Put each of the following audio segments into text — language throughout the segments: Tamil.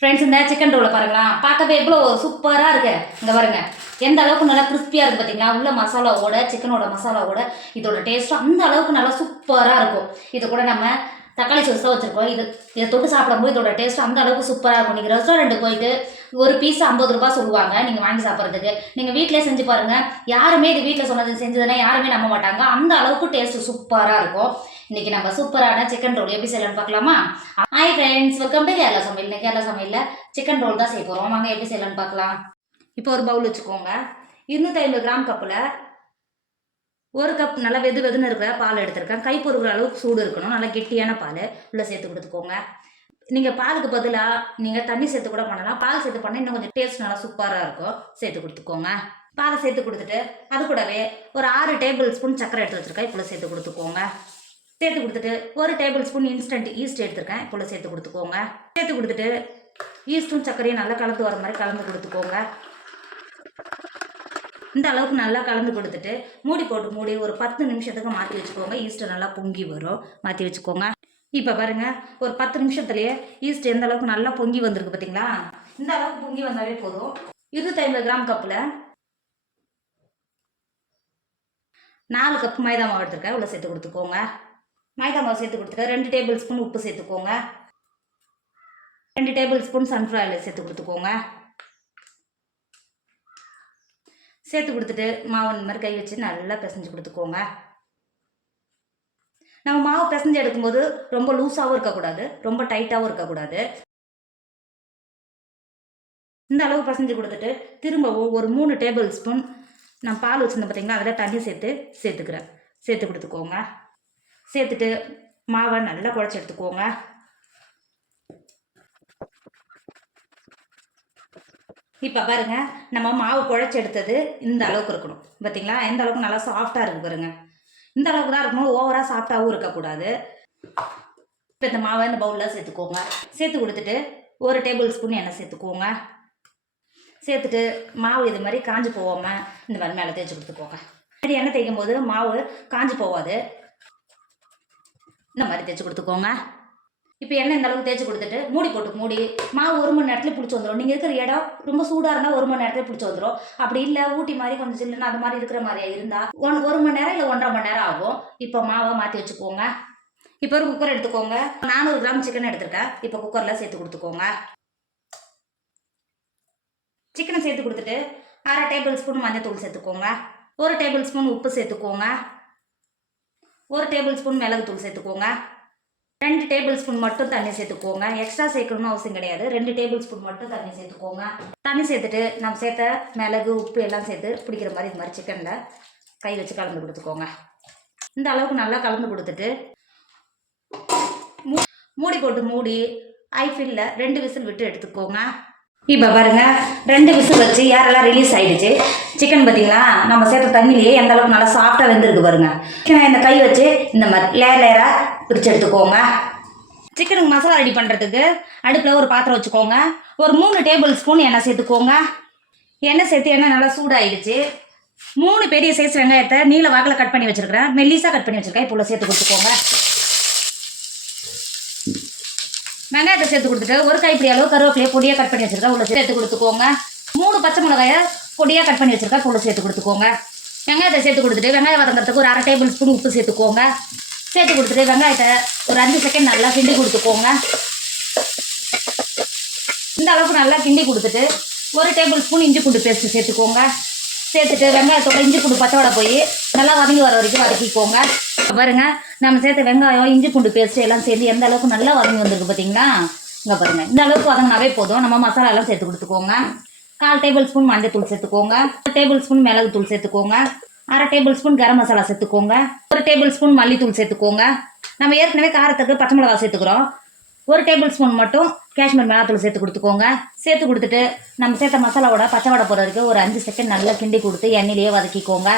ஃப்ரெண்ட்ஸ், இந்த சிக்கன் ரோலை பாருங்களா, பார்க்கவே எவ்வளோ சூப்பராக இருக்கு. இங்கே பாருங்க, எந்த அளவுக்கு நல்லா கிறிஸ்பியாக இருக்குது பார்த்தீங்களா. உள்ள மசாலாவோட, சிக்கனோட மசாலாவோட இதோட டேஸ்ட்டும் அந்த அளவுக்கு நல்லா சூப்பராக இருக்கும். இது கூட நம்ம தக்காளி சாஸ் தான் வச்சுருக்கோம். இதை தொட்டு சாப்பிடும்போது இதோட டேஸ்ட் அந்த அளவுக்கு சூப்பராக இருக்கும். நீங்கள் ரெஸ்டாரண்ட்டுக்கு போயிட்டு ஒரு பீஸ் 50 ரூபா சொல்லுவாங்க நீங்கள் வாங்கி சாப்பிட்றதுக்கு. நீங்கள் வீட்டிலே செஞ்சு பாருங்கள். யாருமே இது வீட்டில் சொன்னது செஞ்சதுன்னா யாருமே நம்ப மாட்டாங்க. அந்த அளவுக்கு டேஸ்ட்டு சூப்பராக இருக்கும். இன்றைக்கி நம்ம சூப்பரான சிக்கன் ரோல் எப்படி செய்யலாம்னு பார்க்கலாமா? Hi friends, welcome to Kerala சமையல். இந்த கேரளா சமையலில் சிக்கன் ரோல் தான் செய்ய போகிறோம். வாங்க எப்படி செய்யலாம்னு பார்க்கலாம். இப்போ ஒரு பவுல் வச்சுக்கோங்க. 250 கிராம் கப்பில் 1 கப் நல்லா வெதுன்னு இருக்கிற பால் எடுத்துருக்கேன். கை பொறுக்கிற அளவுக்கு சூடு இருக்கணும். நல்லா கெட்டியான பால் உள்ளே சேர்த்து கொடுத்துக்கோங்க. நீங்கள் பாலுக்கு பதிலாக நீங்கள் தண்ணி சேர்த்து கூட பண்ணலாம். பால் சேர்த்து பண்ணால் இன்னும் கொஞ்சம் டேஸ்ட் நல்லா சூப்பராக இருக்கும். சேர்த்து கொடுத்துக்கோங்க. பாலை சேர்த்து கொடுத்துட்டு அது கூடவே ஒரு 6 டேபிள் ஸ்பூன் சக்கரை எடுத்து வச்சுருக்கேன். இப்போ சேர்த்து கொடுத்துக்கோங்க. சேர்த்து கொடுத்துட்டு 1 டேபிள் ஸ்பூன் இன்ஸ்டன்ட் ஈஸ்ட் எடுத்துருக்கேன். இப்போ சேர்த்து கொடுத்துக்கோங்க. சேர்த்து கொடுத்துட்டு ஈஸ்ட்டும் சர்க்கரையும் நல்லா கலந்து வர மாதிரி கலந்து கொடுத்துக்கோங்க. இந்த அளவுக்கு நல்லா கலந்து கொடுத்துட்டு மூடி போட்டு ஒரு 10 நிமிஷத்துக்கு மாற்றி வச்சுக்கோங்க. ஈஸ்ட்டு நல்லா பொங்கி வரும். மாற்றி வச்சுக்கோங்க. இப்போ பாருங்கள், ஒரு 10 நிமிஷத்துலேயே ஈஸ்ட் எந்த அளவுக்கு நல்லா பொங்கி வந்திருக்கு பார்த்தீங்களா. இந்த அளவுக்கு பொங்கி வந்தாலே போதும். 250 கிராம் கப்பில் 4 கப் மைதா மாவு எடுத்துருக்கேன். உள்ள சேர்த்து கொடுத்துக்கோங்க. மைதா மாவு சேர்த்து கொடுத்துட்டு 2 டேபிள் ஸ்பூன் உப்பு சேர்த்துக்கோங்க. 2 டேபிள் ஸ்பூன் சன்ஃப்ளவர் ஆயில் சேர்த்து கொடுத்துக்கோங்க. சேர்த்து கொடுத்துட்டு மாவு இந்த மாதிரி கை வச்சு நல்லா பிசைஞ்சு கொடுத்துக்கோங்க. நம்ம மாவு பிசைஞ்சு எடுக்கும்போது ரொம்ப லூஸாகவும் இருக்கக்கூடாது, ரொம்ப டைட்டாகவும் இருக்கக்கூடாது. இந்த அளவு பிசைஞ்சு கொடுத்துட்டு திரும்பவும் ஒரு 3 டேபிள் ஸ்பூன் நான் பால் வச்சுருந்தேன் பார்த்தீங்களா, அதில் தண்ணி சேர்த்துக்கிறேன். சேர்த்து கொடுத்துக்கோங்க. சேர்த்துட்டு மாவை நல்லா குழச்சி எடுத்துக்கோங்க. இப்போ பாருங்கள், நம்ம மாவு குழச்சி எடுத்தது இந்த அளவுக்கு இருக்கணும் பார்த்தீங்களா. எந்த அளவுக்கு நல்லா சாஃப்டாக இருக்குது பாருங்கள். இந்த அளவுக்கு தான் இருக்கணும். ஓவராக சாஃப்டாகவும் இருக்கக்கூடாது. இப்போ இந்த மாவை இந்த பவுலில் சேர்த்துக்கோங்க. சேர்த்து கொடுத்துட்டு 1 டேபிள் ஸ்பூன் எண்ணெய் சேர்த்துக்கோங்க. சேர்த்துட்டு மாவு இது மாதிரி காஞ்சி போகாமல் இந்த மாதிரி மேலே தேய்ச்சி கொடுத்துக்கோங்க. சரி, எண்ணெய் தேய்க்கும் போது மாவு காஞ்சி போகாது. இந்த மாதிரி தேய்ச்சி கொடுத்துக்கோங்க. இப்போ எண்ணெய் இந்த அளவுக்கு தேய்ச்சி கொடுத்துட்டு மூடி மாவு 1 மணி நேரத்தில் பிடிச்சி வந்துடும். நீங்கள் இருக்கிற இடம் ரொம்ப சூடாக இருந்தால் 1 மணி நேரத்தில் பிடிச்சி வந்துடும். அப்படி இல்லை ஊட்டி மாதிரி கொஞ்சம் சில்லுன்னு அது மாதிரி இருக்கிற மாதிரியா இருந்தால் 1 மணி நேரம் இல்லை 1.5 மணி நேரம் ஆகும். இப்போ மாவை மாற்றி வச்சுக்கோங்க. இப்போ ஒரு குக்கர் எடுத்துக்கோங்க. 400 கிராம் சிக்கன் எடுத்துருக்கேன். இப்போ குக்கரில் சேர்த்து கொடுத்துக்கோங்க. சிக்கனை சேர்த்து கொடுத்துட்டு 1/2 டேபிள் ஸ்பூன் மஞ்சள் சேர்த்துக்கோங்க. 1 டேபிள் ஸ்பூன் உப்பு சேர்த்துக்கோங்க. 1 டேபிள் ஸ்பூன் மிளகுத்தூள் சேர்த்துக்கோங்க. 2 டேபிள் ஸ்பூன் மட்டும் தண்ணி சேர்த்துக்கோங்க. எக்ஸ்ட்ரா சேர்க்கணும்னு அவசியம் கிடையாது. 2 டேபிள் ஸ்பூன் மட்டும் தண்ணி சேர்த்துக்கோங்க. தண்ணி சேர்த்துட்டு நம்ம சேர்த்த மிளகு உப்பு எல்லாம் சேர்த்து பிடிக்கிற மாதிரி இது மாதிரி சிக்கனில் கை வச்சு கலந்து கொடுத்துக்கோங்க. இந்த அளவுக்கு நல்லா கலந்து கொடுத்துட்டு மூடி போட்டு ஹை ஃப்ளேமில் 2 விசில் விட்டு எடுத்துக்கோங்க. இப்போ பாருங்கள், 2 விசில் வச்சு ஏரெல்லாம் ரிலீஸ் ஆகிடுச்சு. சிக்கன் பார்த்தீங்களா, நம்ம சேர்த்த தண்ணியிலேயே எந்த அளவுக்கு நல்லா சாஃப்டாக வெந்திருக்கு பாருங்கள். சிக்கனை இந்த கை வச்சு இந்த மாதிரி லேயராக பிரித்து எடுத்துக்கோங்க. சிக்கனுக்கு மசாலா ரெடி பண்ணுறதுக்கு அடுப்பில் ஒரு பாத்திரம் வச்சுக்கோங்க. ஒரு 3 டேபிள் ஸ்பூன் எண்ணெய் சேர்த்துக்கோங்க. எண்ணெய் சேர்த்து எண்ணெய் நல்லா சூடாகிடுச்சு. 3 பெரிய சைஸ் வெங்காயத்தை நீல வாக்கில் கட் பண்ணி வச்சுருக்கிறேன். மெல்லிஸாக கட் பண்ணி வச்சுருக்கேன். இப்போ சேர்த்து கொடுத்துக்கோங்க. வெங்காயத்தை சேர்த்து கொடுத்துட்டு ஒரு கைப்பிடி அளவு கருவேப்பிலையை பொடியாக கட் பண்ணி வச்சுருக்கேன். உள்ள சேர்த்து கொடுத்துக்கோங்க. 3 பச்சை மிளகாயை பொடியாக கட் பண்ணி வச்சுருக்கேன். உள்ள சேர்த்து கொடுத்துக்கோங்க. வெங்காயத்தை சேர்த்து கொடுத்துட்டு வெங்காயம் வதங்கிறதுக்கு ஒரு 1/2 டேபிள் ஸ்பூன் உப்பு சேர்த்துக்கோங்க. சேர்த்து கொடுத்துட்டு வெங்காயத்தை ஒரு 5 செகண்ட் நல்லா கிண்டி கொடுத்துக்கோங்க. இந்த அளவுக்கு நல்லா கிண்டி கொடுத்துட்டு 1 டேபிள் ஸ்பூன் இஞ்சி பூண்டு பேஸ்ட்டு சேர்த்துக்கோங்க. சேர்த்துட்டு வெங்காயத்தோட இஞ்சி பூண்டு பச்சையோட போய் நல்லா வதங்கி வர வரைக்கும் வதக்கிக்கோங்க. பாருங்க, நம்ம சேர்த்த வெங்காயம் இஞ்சி பூண்டு பேஸ்ட்டு எல்லாம் சேர்த்து எந்த அளவுக்கு நல்லா வதங்கி வந்திருக்கு பார்த்தீங்களா. இங்கே பாருங்க, இந்த அளவுக்கு வதங்கினாவே போதும். நம்ம மசாலா எல்லாம் சேர்த்து கொடுத்துக்கோங்க. 1/4 டேபிள் ஸ்பூன் மஞ்சள் தூள் சேர்த்துக்கோங்க. 1 டேபிள் ஸ்பூன் மிளகு தூள் சேர்த்துக்கோங்க. 1/2 டேபிள் ஸ்பூன் கரம் மசாலா சேர்த்துக்கோங்க. 1 டேபிள் ஸ்பூன் மல்லித்தூள் சேர்த்துக்கோங்க. நம்ம ஏற்கனவே காரத்துக்கு பச்சை மிளகா சேர்த்துக்கிறோம். 1 டேபிள் ஸ்பூன் மட்டும் காஷ்மீர் மிளகாத்தூள் சேர்த்து கொடுத்துக்கோங்க. சேர்த்து கொடுத்துட்டு நம்ம சேர்த்த மசாலாவோட பச்சை வடை போகிற வரைக்கும் ஒரு 5 செகண்ட் நல்லா கிண்டி கொடுத்து எண்ணெயிலேயே வதக்கிக்கோங்க.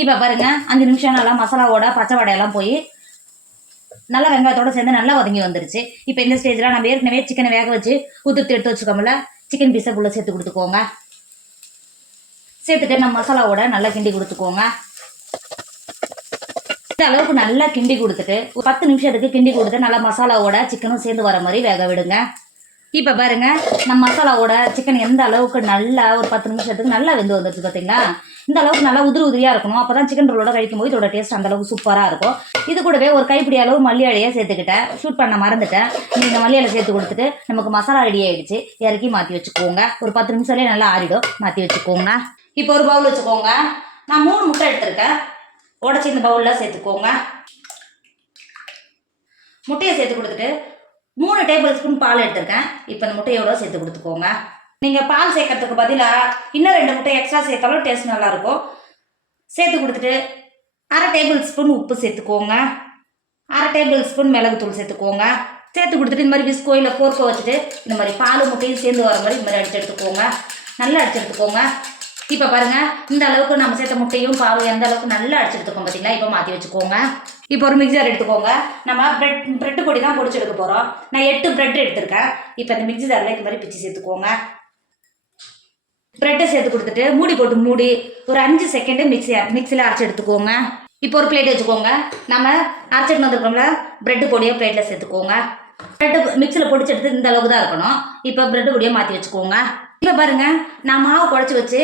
இப்போ பாருங்கள், 5 நிமிஷம் நல்லா மசாலாவோட பச்சை வடையெல்லாம் போய் நல்லா வெங்காயத்தோடு சேர்ந்து நல்லா வதங்கி வந்துருச்சு. இப்போ இந்த ஸ்டேஜில் நம்ம ஏற்கனவே சிக்கனை வேக வச்சு உதுத்து எடுத்து வச்சுக்கோம்ல, சிக்கன் பீஸை உள்ள சேர்த்து கொடுத்துக்கோங்க. சேர்த்துட்டு நம்ம மசாலாவோட நல்லா கிண்டி கொடுத்துக்கோங்க. இந்த அளவுக்கு நல்லா கிண்டி கொடுத்துட்டு 10 நிமிஷத்துக்கு கிண்டி கொடுத்து நல்லா மசாலாவோட சிக்கனும் சேர்ந்து வர மாதிரி வேக விடுங்க. இப்போ பாருங்க நம்ம மசாலாவோட சிக்கன் எந்த அளவுக்கு நல்லா ஒரு 10 நிமிஷத்துக்கு நல்லா வெந்து வந்துருச்சு பார்த்தீங்களா. இந்த அளவுக்கு நல்லா உதிரியாக இருக்கணும். அப்போ தான் சிக்கன் ரோலோட கழிக்கும் போது இதோட டேஸ்ட் அந்த அளவுக்கு சூப்பராக இருக்கும். இது கூடவே ஒரு கைப்பிடி அளவு மல்லி இலையை சேர்த்துக்கிட்டேன். ஷூட் பண்ண மறந்துட்டேன். நீங்கள் மல்லி இலை சேர்த்து கொடுத்துட்டு நமக்கு மசாலா ரெடி ஆகிடுச்சு. இறக்கி மாற்றி வச்சுக்கோங்க. ஒரு 10 நிமிஷத்துலேயே நல்லா ஆறிடும். மாற்றி வச்சுக்கோங்க. இப்போ ஒரு பவுல் வச்சுக்கோங்க. நான் 3 முட்டை எடுத்திருக்கேன். உடச்சி இந்த பவுலில் சேர்த்துக்கோங்க. முட்டையை சேர்த்து கொடுத்துட்டு 3 டேபிள் ஸ்பூன் பால் எடுத்திருக்கேன். இப்போ இந்த முட்டையோட சேர்த்து கொடுத்துக்கோங்க. நீங்கள் பால் சேர்க்கறதுக்கு பதிலாக இன்னும் 2 முட்டை எக்ஸ்ட்ரா சேர்த்தாலும் டேஸ்ட் நல்லாயிருக்கும். சேர்த்து கொடுத்துட்டு 1/2 டேபிள் ஸ்பூன் உப்பு சேர்த்துக்கோங்க. 1/2 டேபிள் ஸ்பூன் மிளகுத்தூள் சேர்த்துக்கோங்க. சேர்த்து கொடுத்துட்டு இந்த மாதிரி விஸ்கோ இல்லை ஃபோர்க்கோ வச்சுட்டு இந்த மாதிரி பால் முட்டையும் சேர்ந்து வர மாதிரி இந்த மாதிரி அடிச்சு எடுத்துக்கோங்க. நல்லா அடிச்சு எடுத்துக்கோங்க. இப்போ பாருங்கள் இந்த அளவுக்கு நம்ம சேர்த்த முட்டையும் பாலும் எந்த அளவுக்கு நல்லா அடிச்சு எடுத்துக்கோங்க பார்த்தீங்களா. இப்போ மாற்றி வச்சுக்கோங்க. இப்போ ஒரு மிக்சர் எடுத்துக்கோங்க. நம்ம பிரெட் பொடி தான் பொடிச்சு எடுக்க போகிறோம். நான் 8 பிரெட் எடுத்திருக்கேன். இப்போ இந்த மிக்சி ஜாரில் இந்த மாதிரி பிச்சு சேர்த்துக்கோங்க. பிரெட்டை சேர்த்து கொடுத்துட்டு மூடி போட்டு மூடி ஒரு 5 செகண்டு மிக்சியில் அரைச்சி எடுத்துக்கோங்க. இப்போ ஒரு பிளேட் வச்சுக்கோங்க. நம்ம அரைச்சிட்டு வந்துருக்கோம்ல பிரெட்டு பொடியை பிளேட்டில் சேர்த்துக்கோங்க. பிரெட்டு மிக்சியில் பொடிச்சு எடுத்து இந்த அளவுக்கு தான் இருக்கணும். இப்போ பிரெட்டு பொடியை மாற்றி வச்சுக்கோங்க. இப்போ பாருங்கள் நான் மாவு குழச்சி வச்சு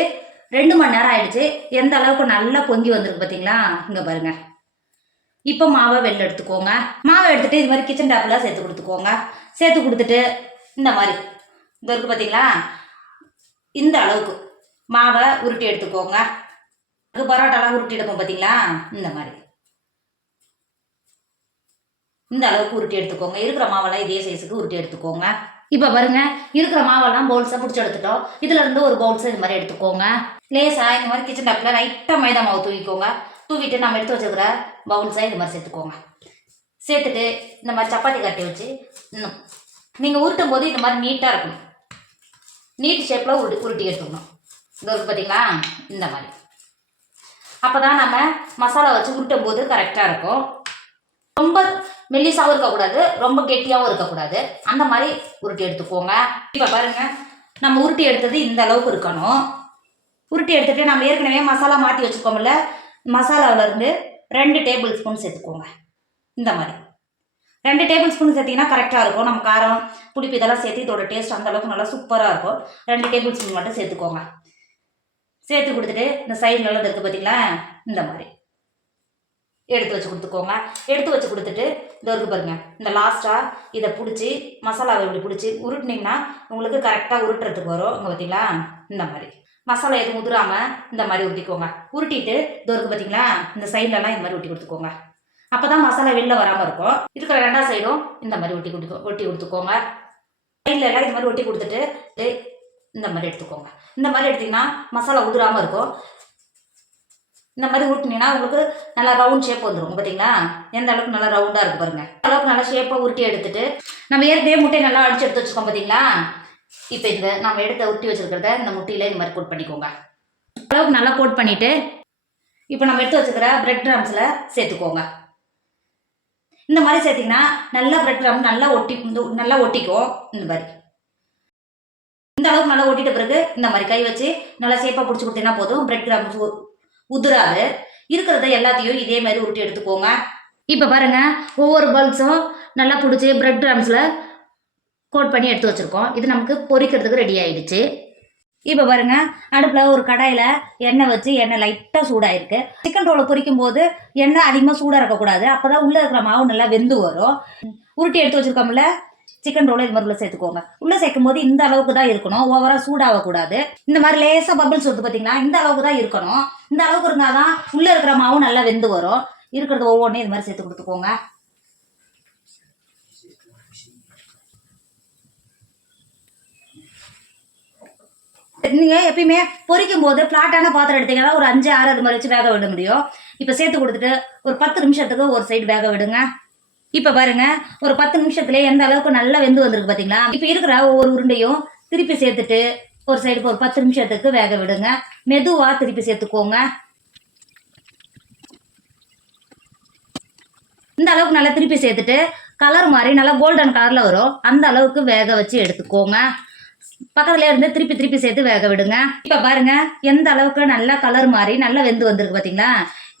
2 மணி நேரம் ஆயிடுச்சு. எந்த அளவுக்கு நல்லா பொங்கி வந்திருக்கு பார்த்தீங்களா. இங்கே பாருங்கள். இப்போ மாவை வெளில எடுத்துக்கோங்க. மாவை எடுத்துகிட்டு இது மாதிரி கிச்சன் டாப்பில் சேர்த்து கொடுத்துக்கோங்க. சேர்த்து கொடுத்துட்டு இந்த மாதிரி இந்த இருக்குது பார்த்தீங்களா. இந்த அளவுக்கு மாவை உருட்டி எடுத்துக்கோங்க. பரோட்டாலாம் உருட்டி எடுப்போம் பார்த்தீங்களா. இந்த மாதிரி இந்த அளவுக்கு உருட்டி எடுத்துக்கோங்க. இருக்கிற மாவெல்லாம் இதே சைஸுக்கு உருட்டி எடுத்துக்கோங்க. இப்போ பாருங்க இருக்கிற மாவெல்லாம் பவுல்ஸை பிடிச்சி எடுத்துட்டோம். இதுல இருந்து ஒரு பவுல்ஸை இது மாதிரி எடுத்துக்கோங்க. லேசாக இந்த மாதிரி கிச்சன் டாப்பில் லைட்டாக மைதா மாவு தூவிக்கோங்க. தூவிட்டு நம்ம எடுத்து வச்சுக்கிற பவுல்ஸை இது மாதிரி சேர்த்துக்கோங்க. சேர்த்துட்டு இந்த மாதிரி சப்பாத்தி கட்டி வச்சு நீங்கள் உருட்டும் போது இந்த மாதிரி நீட்டாக இருக்கணும். நீட் ஷேப்பில் உருட்டி எடுத்துக்கணும். இது இருக்குது பார்த்தீங்களா. இந்த மாதிரி அப்போ தான் நம்ம மசாலா வச்சு உருட்டும் போது கரெக்டாக இருக்கும். ரொம்ப மெல்லிசாவும் இருக்கக்கூடாது, ரொம்ப கெட்டியாகவும் இருக்கக்கூடாது. அந்த மாதிரி உருட்டி எடுத்துக்கோங்க. இப்போ பாருங்கள் நம்ம உருட்டி எடுத்தது இந்த அளவுக்கு இருக்கணும். உருட்டி எடுத்துகிட்டு நம்ம ஏற்கனவே மசாலா மாற்றி வச்சுக்கோமில்ல. மசாலாவிலேருந்து 2 டேபிள் ஸ்பூன் சேர்த்துக்கோங்க. இந்த மாதிரி 2 டேபிள் ஸ்பூன் சேர்த்திங்கன்னா கரெக்டாக இருக்கும். நம்ம காரம் புளிப்பு இதெல்லாம் சேர்த்து இதோட டேஸ்ட் அந்தளவுக்கு நல்லா சூப்பராக இருக்கும். 2 டேபிள் ஸ்பூன் மட்டும் சேர்த்துக்கோங்க. சேர்த்து கொடுத்துட்டு இந்த சைட்லலாம் இருக்குது பார்த்தீங்களா. இந்த மாதிரி எடுத்து வச்சு கொடுத்துக்கோங்க. எடுத்து வச்சு கொடுத்துட்டு இந்த இருக்குது பாருங்கள். இந்த லாஸ்ட்டாக இதை பிடிச்சி மசாலாவை இப்படி பிடிச்சி உருட்டினீங்கன்னா உங்களுக்கு கரெக்டாக உருட்டுறதுக்கு வரும். இங்கே பார்த்தீங்களா. இந்த மாதிரி மசாலா எதுவும் உதிராமல் இந்த மாதிரி உருட்டிக்கோங்க. உருட்டிட்டு இது இருக்குது பார்த்தீங்களா. இந்த சைட்லலாம் இந்த மாதிரி ஊட்டி கொடுத்துக்கோங்க. அப்போ தான் மசாலா வெளில வராமல் இருக்கும். இருக்கிற 2 சைடும் இந்த மாதிரி ஒட்டி கொடுத்துக்கோங்க. சைடில் எல்லாம் இந்த மாதிரி ஒட்டி கொடுத்துட்டு இந்த மாதிரி எடுத்துக்கோங்க. இந்த மாதிரி எடுத்திங்கன்னா மசாலா உதிராமல் இருக்கும். இந்த மாதிரி ஊட்டினீங்கன்னா உங்களுக்கு நல்லா ரவுண்ட் ஷேப் வந்துடும். பார்த்தீங்களா எந்த அளவுக்கு நல்லா ரவுண்டாக இருக்குது பாருங்கள். அளவுக்கு நல்லா ஷேப்பாக உருட்டி எடுத்துட்டு நம்ம ஏற்கனவே முட்டையை நல்லா அடிச்சு எடுத்து வச்சுக்கோம் பார்த்தீங்களா. இப்போ இந்த நம்ம எடுத்து உருட்டி வச்சுருக்கிறத இந்த முட்டையில் இந்த மாதிரி கோட் பண்ணிக்கோங்க. அளவுக்கு நல்லா கோட் பண்ணிவிட்டு இப்போ நம்ம எடுத்து வச்சுக்கிற பிரெட் கிராம்ஸில் சேர்த்துக்கோங்க. இந்த மாதிரி சேர்த்திங்கன்னா நல்லா பிரெட் கிராம் நல்லா ஒட்டிக்கும். இந்த மாதிரி இந்த அளவுக்கு நல்லா ஒட்டிட்ட பிறகு இந்த மாதிரி கை வச்சு நல்லா ஷேப்பாக பிடிச்சி கொடுத்தீங்கன்னா போதும். பிரெட் கிராம்ஸ் உதிராது. இருக்கிறத எல்லாத்தையும் இதே மாதிரி உருட்டி எடுத்துக்கோங்க. இப்போ பாருங்கள் ஒவ்வொரு பல்ஸும் நல்லா பிடிச்சி பிரெட் கிராம்ஸில் கோட் பண்ணி எடுத்து வச்சுருக்கோம். இது நமக்கு பொரிக்கிறதுக்கு ரெடி ஆகிடுச்சு. இப்போ பாருங்கள் அடுப்பில் ஒரு கடாயில் எண்ணெய் வச்சு எண்ணெய் லைட்டாக சூடாகிருக்கு. சிக்கன் ரோலை பொரிக்கும் போது எண்ணெய் அதிகமாக சூடாக இருக்கக்கூடாது. அப்போ தான் உள்ளே இருக்கிற மாவு நல்லா வெந்து வரும். உருட்டி எடுத்து வச்சுருக்கோம்ல சிக்கன் ரோலை இது மாதிரி உள்ளே சேர்த்துக்கோங்க. உள்ளே சேர்க்கும் போது இந்த அளவுக்கு தான் இருக்கணும். ஓவராக சூடாகக்கூடாது. இந்த மாதிரி லேசாக பபிள்ஸ் வந்து பார்த்தீங்கன்னா இந்த அளவுக்கு தான் இருக்கணும். இந்த அளவுக்கு இருந்தால் தான் உள்ளே இருக்கிற மாவும் நல்லா வெந்து வரும். இருக்கிறது ஒவ்வொன்றையும் இது மாதிரி சேர்த்து கொடுத்துக்கோங்க. நீங்கள் எப்பயுமே பொரிக்கும் போது ஃப்ளாட்டான பாத்திரம் எடுத்தீங்கன்னா ஒரு 5-6 அது மாதிரி வச்சு வேக விட முடியும். இப்போ சேர்த்து கொடுத்துட்டு ஒரு 10 நிமிஷத்துக்கு ஒரு சைடு வேக விடுங்க. இப்போ பாருங்க ஒரு 10 நிமிஷத்துலேயே எந்த அளவுக்கு நல்லா வெந்து வந்திருக்கு பார்த்தீங்களா. இப்போ இருக்கிற ஒவ்வொரு உருண்டையும் திருப்பி சேர்த்துட்டு ஒரு சைடுக்கு ஒரு 10 நிமிஷத்துக்கு வேக விடுங்க. மெதுவாக திருப்பி சேர்த்துக்கோங்க. இந்த அளவுக்கு நல்லா திருப்பி சேர்த்துட்டு கலர் மாதிரி நல்லா கோல்டன் கலரில் வரும். அந்த அளவுக்கு வேக வச்சு எடுத்துக்கோங்க. பக்கத்துல இருந்து திருப்பி திருப்பி சேர்த்து வேக விடுங்க. இப்போ பாருங்க எந்த அளவுக்கு நல்லா கலர் மாதிரி நல்லா வெந்து வந்திருக்கு பார்த்தீங்களா.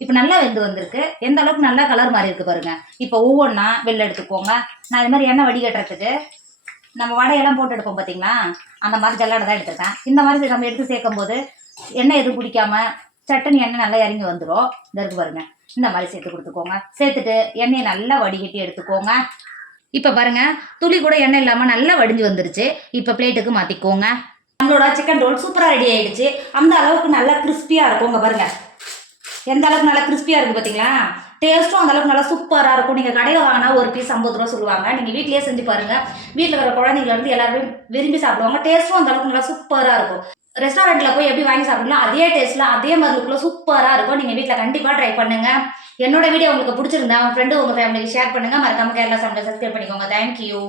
இப்போ நல்லா வெந்து வந்திருக்கு. எந்த அளவுக்கு நல்லா கலர் மாதிரி இருக்கு பாருங்க. இப்போ ஒவ்வொன்றா வெளில எடுத்துக்கோங்க. நான் இது மாதிரி எண்ணெய் வடிகட்டுறதுக்கு நம்ம வடையெல்லாம் போட்டு எடுப்போம் பார்த்தீங்களா, அந்த மாதிரி ஜல்லடை தான் எடுத்துருக்கேன். இந்த மாதிரி நம்ம எடுத்து சேர்க்கும் போது எண்ணெய் எதுவும் குடிக்காம சட்டுன்னு எண்ணெய் நல்லா இறங்கி வந்துடும். இந்த இருக்கு பாருங்க, இந்த மாதிரி சேர்த்து கொடுத்துக்கோங்க. சேர்த்துட்டு எண்ணெயை நல்லா வடிகட்டி எடுத்துக்கோங்க. இப்போ பாருங்க, துளி கூட எண்ணெய் இல்லாமல் நல்லா வடிஞ்சு வந்துருச்சு. இப்போ பிளேட்டுக்கு மாற்றிக்கோங்க. நம்மளோட சிக்கன் ரோல் சூப்பராக ரெடி ஆகிடுச்சு. அந்த அளவுக்கு நல்லா கிறிஸ்பியாக இருக்கும். இங்கே பாருங்க, எந்த அளவுக்கு நல்லா கிறிஸ்பியாக இருக்குது பார்த்தீங்களா. டேஸ்ட்டும் அந்த அளவுக்கு நல்லா சூப்பராக இருக்கும். நீங்கள் கடையில் வாங்கினா ஒரு பீஸ் 50 ரூபா சொல்லுவாங்க. நீங்கள் வீட்டிலேயே செஞ்சு பாருங்கள். வீட்டில் வர குழந்தைங்கலேருந்து எல்லாருமே விரும்பி சாப்பிடுவாங்க. டேஸ்ட்டும் அந்த அளவுக்கு நல்லா சூப்பராக இருக்கும். ரெஸ்டாரண்ட்டில் போய் எப்படி வாங்கி சாப்பிடலாம் அதே டேஸ்ட்டில் அதே மாதிரிக்குள்ள சூப்பராக இருக்கும். நீங்கள் வீட்டில் கண்டிப்பாக ட்ரை பண்ணுங்கள். என்னோட வீடியோ உங்களுக்கு பிடிச்சிருந்தா உங்கள் ஃப்ரெண்டு உங்கள் ஃபேமிலிக்கு ஷேர் பண்ணுங்கள். மறக்காம கேரளா சமையல் சப்ஸ்கிரைப் பண்ணிக்கோங்க. தேங்க்யூ.